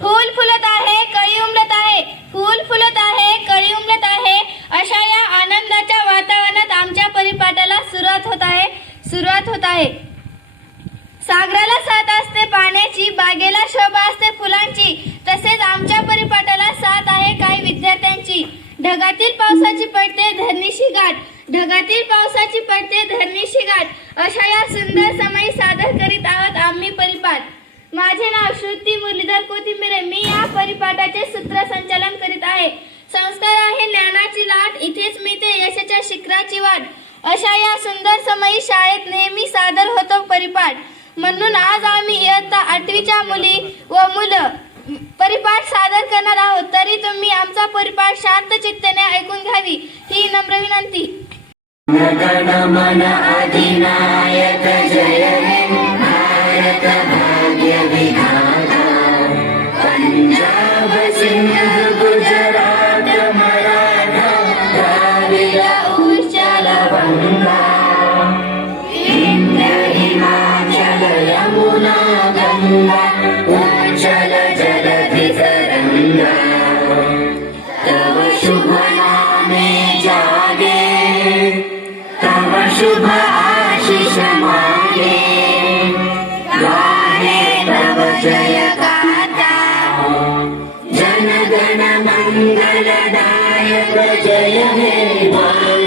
फूल फुलत आहे कळी उमलत आहे. फूल फुलत आहे कळी उमलत आहे. अशा या आनंदाच्या वातावरणात आमच्या परिपाठाला सुरुवात होत आहे. सुरुवात होत आहे. सागराला साथ असते पाण्याची बागेला शोभा असते फुलांची. तसेच आमच्या परिपाठाला साथ आहे काही विद्यार्थ्यांची. ढगातील पावसाची पडते धरणीशी गाठ. ढगातील पावसाची पडते धरणीशी गाठ. अशा या सुंदर समयी सादर करीत आहोत आम्ही परिपाठ. माझे नाव श्रुती मुरलीधर कोथिंबिरे मी या परिपाठाचे सूत्रसंचालन करीत आहे. संस्कार आहे ज्ञानाची लाट. इथेच मी ते यशाच्या शिखराची वाट. अशा या सुंदर समयी शाळेत नेहमी सादर होतो परिपाठ. म्हणून आज आम्ही इयत्ता आठवीच्या मुली व मुलं परिपाठ सादर करणार आहोत. तरी तुम्ही आमचा परिपाठ शांत चित्तेने ऐकून घ्यावी. ही नम्र विनंती. अधिनायक जय भारत Yeah. हे भारत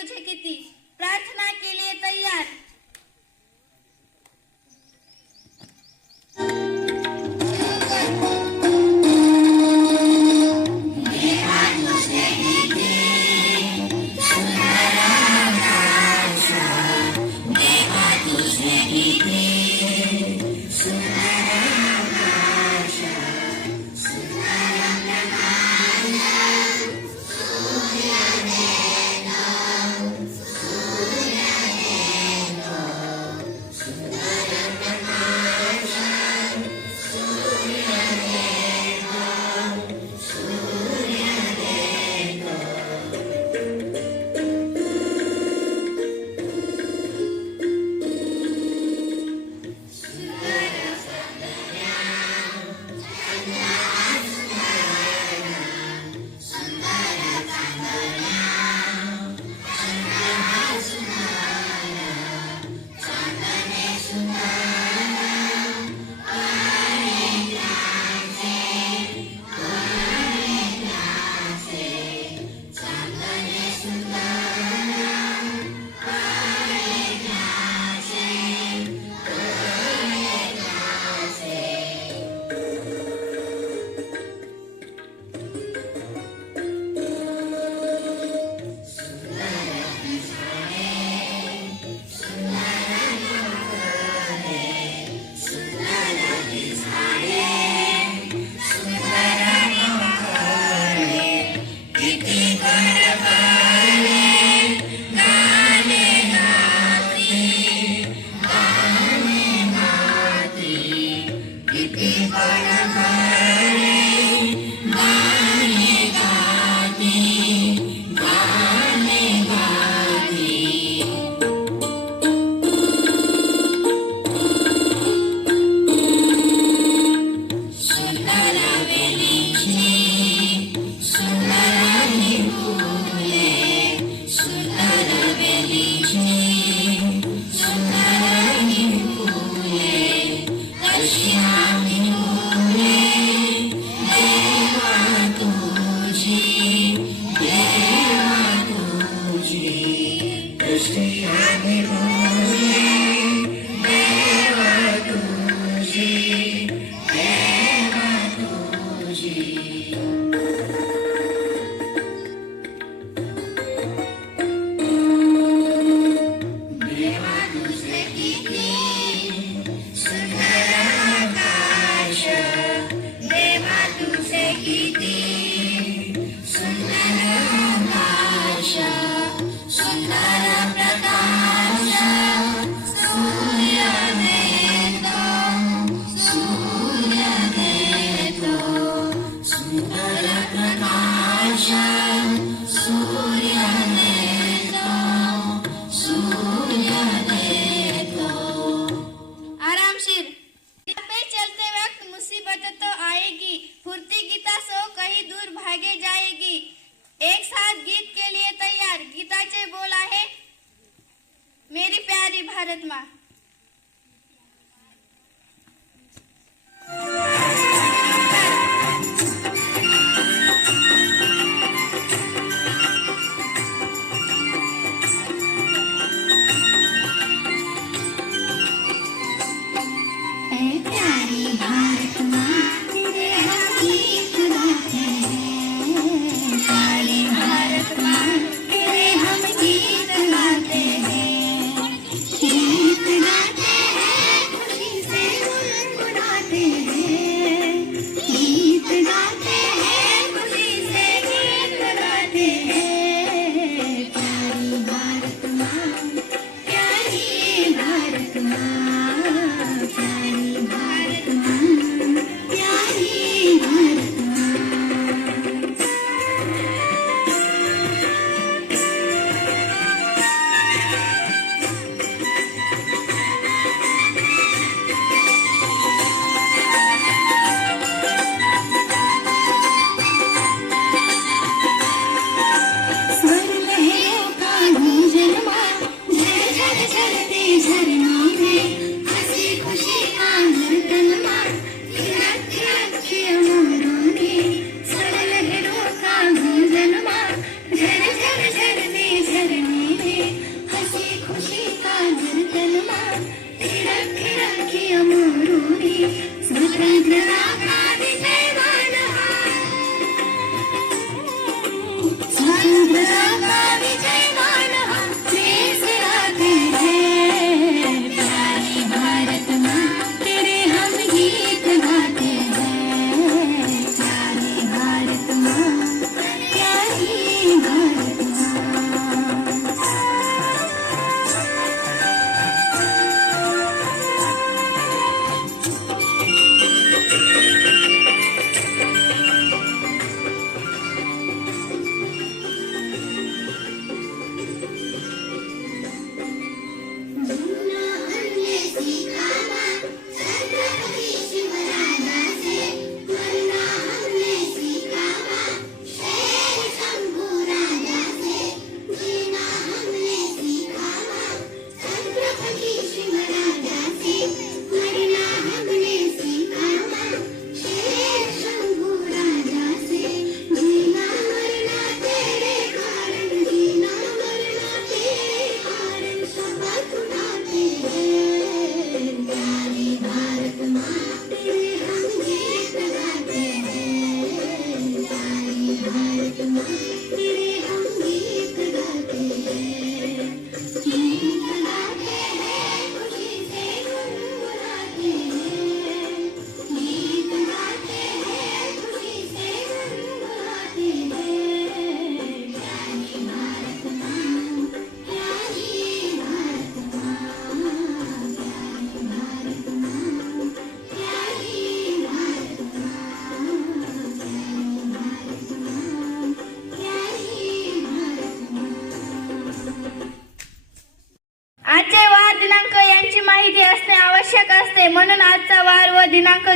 રહ્યું છે કીર્તિ પ્રાર્થના કે लिए તૈયાર.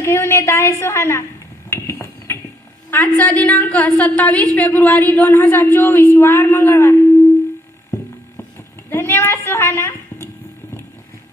घेऊन येत आहे सुहाना. आजचा दिनांक सत्तावीस फेब्रुवारी दोन हजार चोवीस वार मंगळवार. धन्यवाद सुहाना.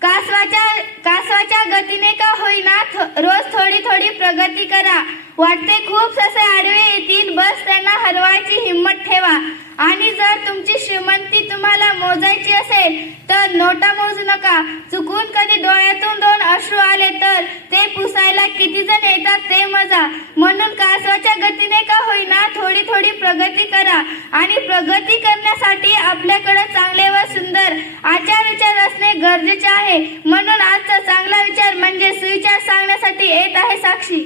कासवाच्या कासवाच्या गतीने का होईना थो- रोज थोडी थोडी प्रगती करा. वाटते खूप ससे आडवे येतील बस त्यांना हरवायची हिंमत ठेवा. आणि जर तुमची श्रीमंती तुम्हाला मोजायची असेल तर नोटा मोजू नका. चुकून कधी डोळ्यातून दोन अश्रू आले तर ते पुसायला किती जण येतात ते मजा. म्हणून कासवाच्या गतीने का होईना थोडी थोडी प्रगती करा. आणि प्रगती करण्यासाठी आपल्याकडे चांगले व सुंदर आचार विचार असणे गरजेचे आहे. म्हणून आजचा चांगला विचार म्हणजे सुविचार सांगण्यासाठी येत आहे साक्षी.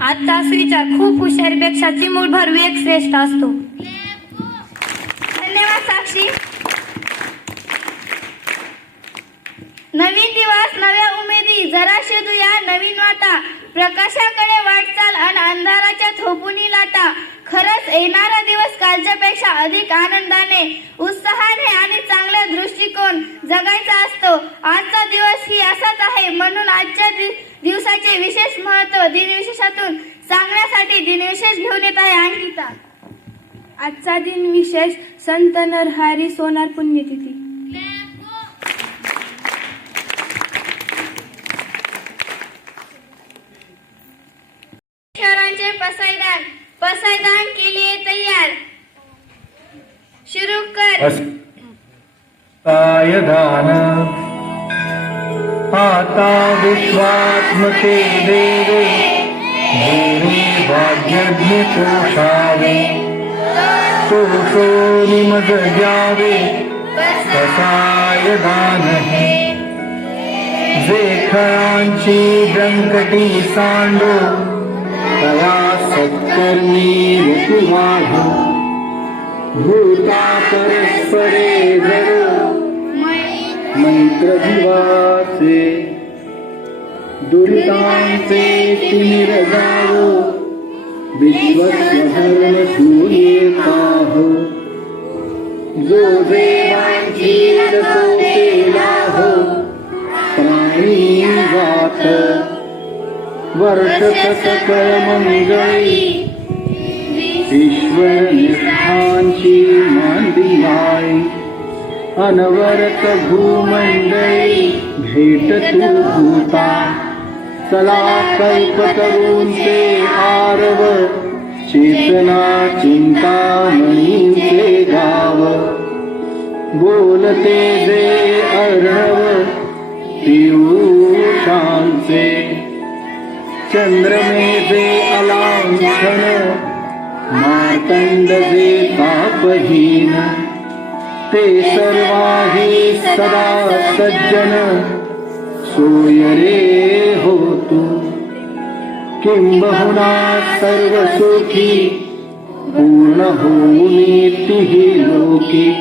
आजचा सुविचार खूप हुशारीपेक्षा चिमूटभर वेग श्रेष्ठ असतो. धन्यवाद साक्षी नवीन दिवस नव्या उमेदी जरा शोधूया नवीन वाटा. प्रकाशाकडे वाटचाल आणि अंधाराच्या थोपुनी लाटा. खरंच येणारा दिवस कालच्यापेक्षा अधिक आनंदाने उत्साहाने आणि चांगला दृष्टिकोन जगायचा असतो. आजचा दिवस ही असाच आहे म्हणून आजच्या दि- दिवसाचे विशेष महत्त्व दिनविशेषातून सांगण्यासाठी दिनविशेष घेऊन येत आहे अंकिता. आजचा दिन विशेष संत नरहरी सोनार पुण्यतिथी. शहरांचे पसायदान पसायदान केले तयार. सुरू कर. अस्ताय दान आता विश्वात्मके देवे देवी भाग्यज्ञ पोषावे. तोषो निमज द्यावे कसाय दान हे जे खळांची व्यंकटी सांडो। तया सत्कर्मी ऋतू वाढो भूता परस्परे जर। मंत्र दिवाचे दुरितांचे तिमिर जावो विश्वस्वधर्म जो देवांची रचो केला हो प्राणी जात वर्ष सकळ मंगळी ईश्वर निष्ठांची मांदी आई अनवरत भूमंडळी भेट तू भूता चला कल्प करून ते आरव चेतना चिंतामणींचे गाव. बोलते जे अर्णव पियुषांचे चंद्रमेचे अलांछन मातंड जे तापहीन. ते सर्वाही सदा सज्जन सोय रे होतु किंबहुना सर्व सुखी पूर्ण होऊनी तिही लोकी.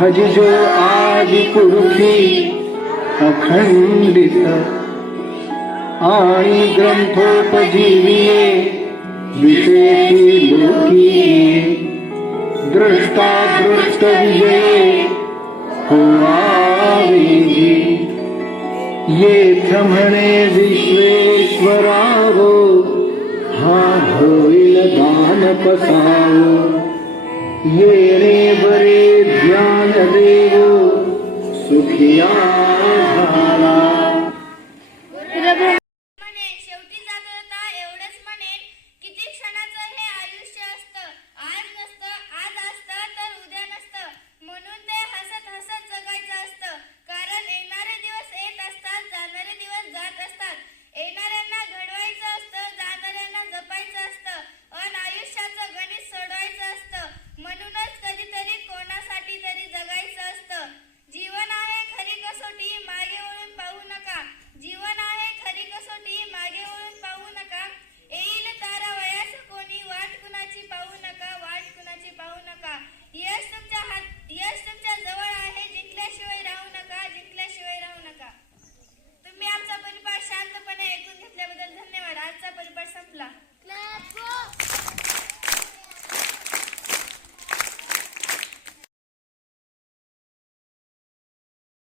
भजजो आदि पुरुषी अखंडित. आणि ग्रंथोपजीविये विशेषी लोकी दृष्टा दृष्ट विजये येथ म्हणे विश्वेश्वरावो हा होईल दान पसावो. येणे बरे ध्यान देवो सुखिया झाला.